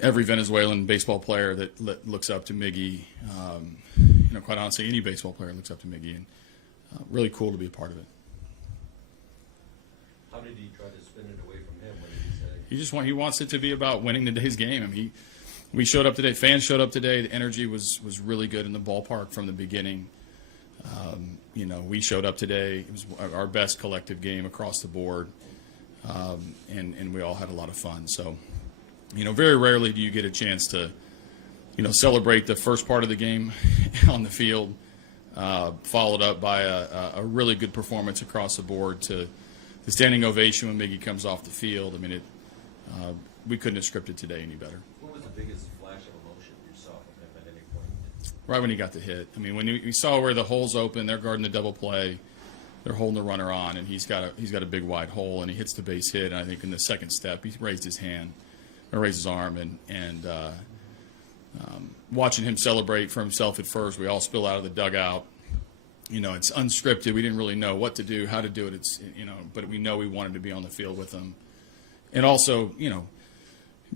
Every Venezuelan baseball player that looks up to Miggy, quite honestly, any baseball player looks up to Miggy, and really cool to be a part of it. How did he try to spin it away from him? What did he say? He wants it to be about winning today's game. I mean, we showed up today. Fans showed up today. The energy was really good in the ballpark from the beginning. We showed up today. It was our best collective game across the board, and we all had a lot of fun. So, very rarely do you get a chance to, celebrate the first part of the game on the field, followed up by a really good performance across the board to the standing ovation when Miggy comes off the field. I mean, we couldn't have scripted today any better. What was the biggest flash of emotion you saw from him at any point? Right when he got the hit. I mean, when we saw where the hole's open, they're guarding the double play, they're holding the runner on, and he's got a big wide hole, and he hits the base hit. And I think in the second step, he raised his arm, and watching him celebrate for himself at first, we all spill out of the dugout. It's unscripted. We didn't really know what to do, how to do it. But we know we wanted to be on the field with him, and also,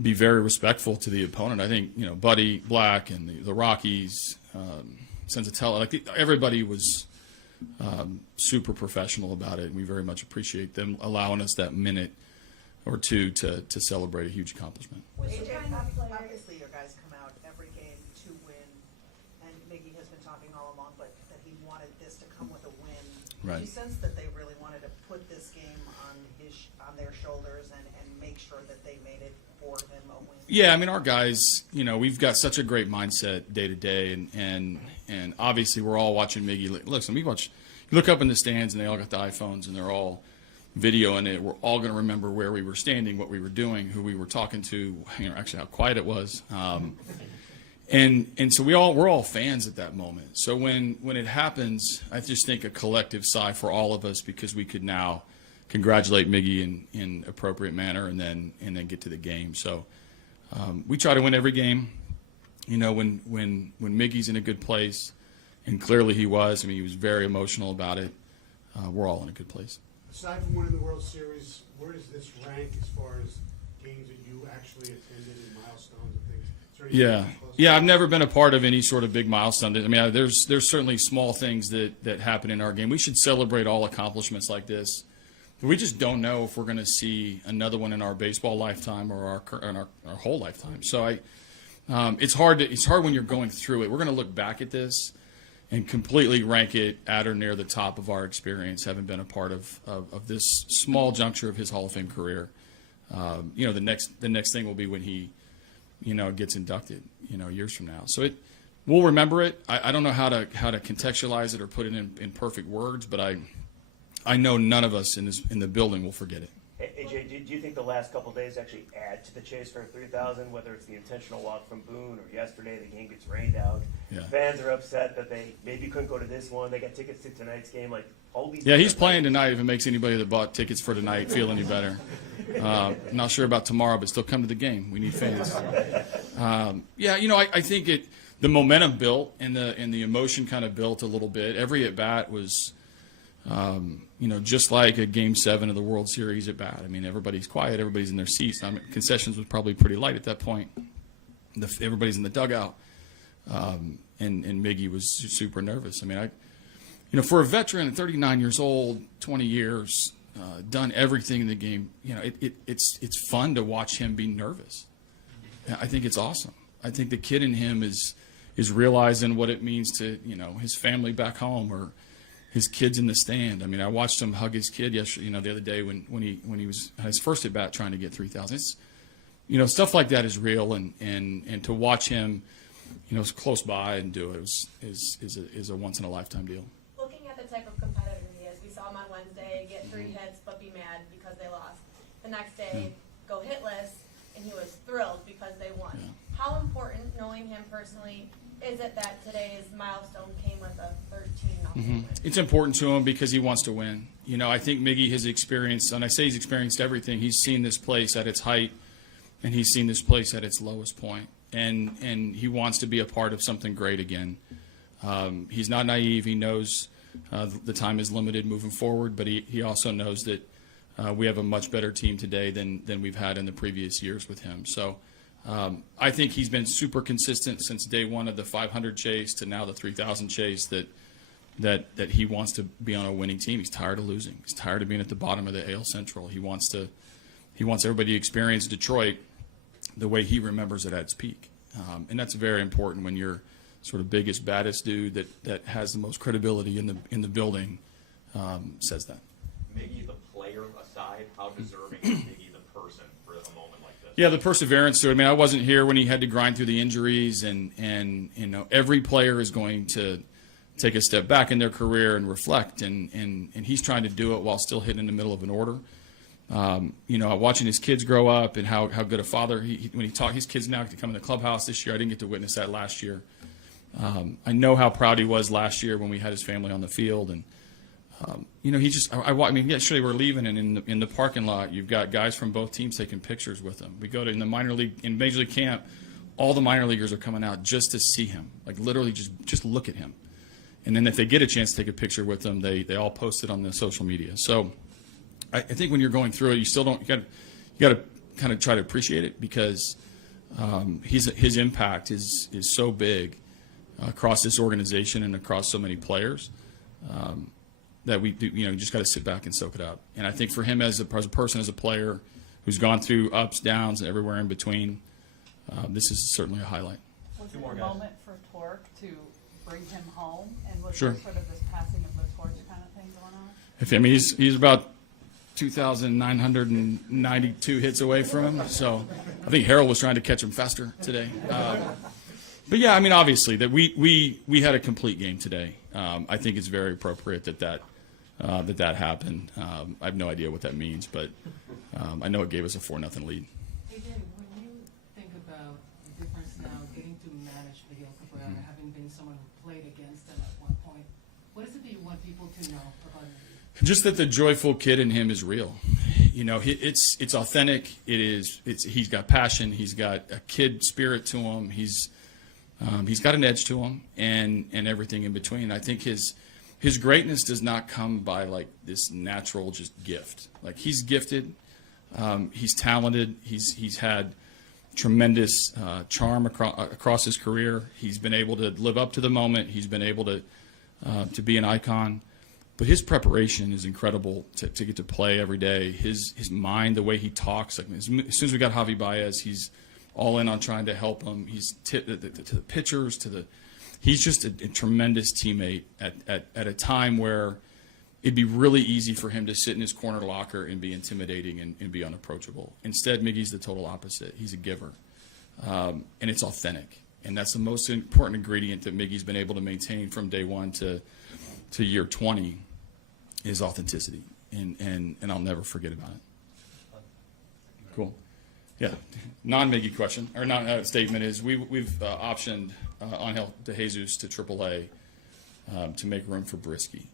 be very respectful to the opponent. I think, Buddy Black and the Rockies, Senzatella, everybody was super professional about it, and we very much appreciate them allowing us that minute or two to celebrate a huge accomplishment. AJ, obviously your guys come out every game to win, and Miggy has been talking all along, but that he wanted this to come with a win. Right. Do you sense that they really wanted to put this game on their shoulders and make sure that they made it for him a win? Yeah, I mean, our guys, we've got such a great mindset day to day, and obviously we're all watching Miggy. Listen, you look up in the stands, and they all got the iPhones, and they're all videoing it. We're all going to remember where we were standing, what we were doing, who we were talking to, actually how quiet it was. And so we're all fans at that moment. So when it happens, I just think a collective sigh for all of us, because we could now congratulate Miggy in appropriate manner and then get to the game. So we try to win every game. When Miggy's in a good place, and clearly he was. I mean, he was very emotional about it. We're all in a good place. Aside from winning the World Series, where does this rank as far as games that you actually attended and milestones and things? Is there anything close? Yeah. I've never been a part of any sort of big milestone. I mean, there's certainly small things that happen in our game. We should celebrate all accomplishments like this. But we just don't know if we're going to see another one in our baseball lifetime or our whole lifetime. So it's hard when you're going through it. We're going to look back at this and completely rank it at or near the top of our experience, having been a part of this small juncture of his Hall of Fame career. The next thing will be when he, gets inducted, years from now. So we'll remember it. I don't know how to contextualize it or put it in perfect words, but I know none of us in the building will forget it. AJ, do you think the last couple of days actually add to the chase for 3,000, whether it's the intentional walk from Boone or yesterday the game gets rained out? Yeah. Fans are upset that they maybe couldn't go to this one. They got tickets to tonight's game. Like all these. Yeah, he's playing tonight. If it makes anybody that bought tickets for tonight feel any better. Not sure about tomorrow, but still come to the game. We need fans. I think the momentum built and the emotion kind of built a little bit. Every at bat was. Just like a Game 7 of the World Series at bat. I mean, everybody's quiet, everybody's in their seats. Concessions was probably pretty light at that point. Everybody's in the dugout, and Miggy was super nervous. I mean, for a veteran, 39 years old, 20 years, done everything in the game. It's fun to watch him be nervous. I think it's awesome. I think the kid in him is realizing what it means to his family back home or his kids in the stand. I mean, I watched him hug his kid yesterday, the other day when he was his first at bat trying to get 3,000. Stuff like that is real, and to watch him, close by and do it is a once in a lifetime deal. Looking at the type of competitor he is, we saw him on Wednesday get 3 hits but be mad because they lost. The next day, go hitless, and he was thrilled because they won. Yeah. How important, knowing him personally, is it that today's milestone came with a 13-0 win? It's important to him because he wants to win. I think Miggy has experienced, and I say he's experienced everything. He's seen this place at its height, and he's seen this place at its lowest point. And he wants to be a part of something great again. He's not naive. He knows the time is limited moving forward, but he also knows that we have a much better team today than we've had in the previous years with him. So I think he's been super consistent since day one of the 500 chase to now the 3,000 chase that he wants to be on a winning team. He's tired of losing. He's tired of being at the bottom of the AL Central. He wants everybody to experience Detroit the way he remembers it at its peak. And that's very important when you're sort of biggest, baddest dude that has the most credibility in the building says that. Miggy, the player aside, how deserving is Miggy, the person, for a moment like this? Yeah, the perseverance to it. I mean, I wasn't here when he had to grind through the injuries, and you know, every player is going to take a step back in their career and reflect, and he's trying to do it while still hitting in the middle of an order. You know, watching his kids grow up and how good a father when he taught his kids now to come in the clubhouse this year. I didn't get to witness that last year. I know how proud he was last year when we had his family on the field, and you know, he just I mean, yeah, sure, we're leaving, and in the parking lot, you've got guys from both teams taking pictures with him. We go to in the minor league in Major League camp, all the minor leaguers are coming out just to see him, like literally just look at him, and then if they get a chance to take a picture with him, they all post it on the social media. So I think when you're going through it, you got to kind of try to appreciate it, because his impact is so big across this organization and across so many players that we do, you know, just got to sit back and soak it up. And I think for him as a person, as a player who's gone through ups, downs, and everywhere in between, this is certainly a highlight. Was Two it more a guys. moment for Torque to bring him home, and was Sure. there sort of this passing of the torch kind of thing going on? I mean, he's about 2,992 hits away from him. So I think Harold was trying to catch him faster today. But yeah, I mean, obviously that we had a complete game today. I think it's very appropriate that happened. I have no idea what that means, but I know it gave us a 4-0 lead. AJ, when you think about the difference now, getting to manage Miguel Cabrera, having been someone who played against him at one point, what is it that you want people to know about him? Just that the joyful kid in him is real. You know, it's authentic. He's got passion. He's got a kid spirit to him. He's got an edge to him, and everything in between. I think his greatness does not come by like this natural just gift. Like, he's gifted, he's talented, he's had tremendous charm across his career. He's been able to live up to the moment. He's been able to be an icon. But his preparation is incredible to get to play every day. His mind, the way he talks. Like, as soon as we got Javi Baez, he's all in on trying to help him. He's to the pitchers, he's just a tremendous teammate at a time where it'd be really easy for him to sit in his corner locker and be intimidating and be unapproachable. Instead, Miggy's the total opposite. He's a giver, and it's authentic. And that's the most important ingredient that Miggy's been able to maintain from day one to year 20 is authenticity. And I'll never forget about it. Cool. Yeah, non-Miggy question or statement is we've optioned Angel De Jesus to AAA to make room for Brisky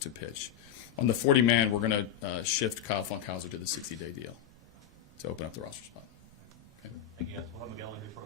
to pitch. On the 40-man, we're going to shift Kyle Funkhauser to the 60-day deal to open up the roster spot. Okay. Thank you guys. We'll have Miguel in here for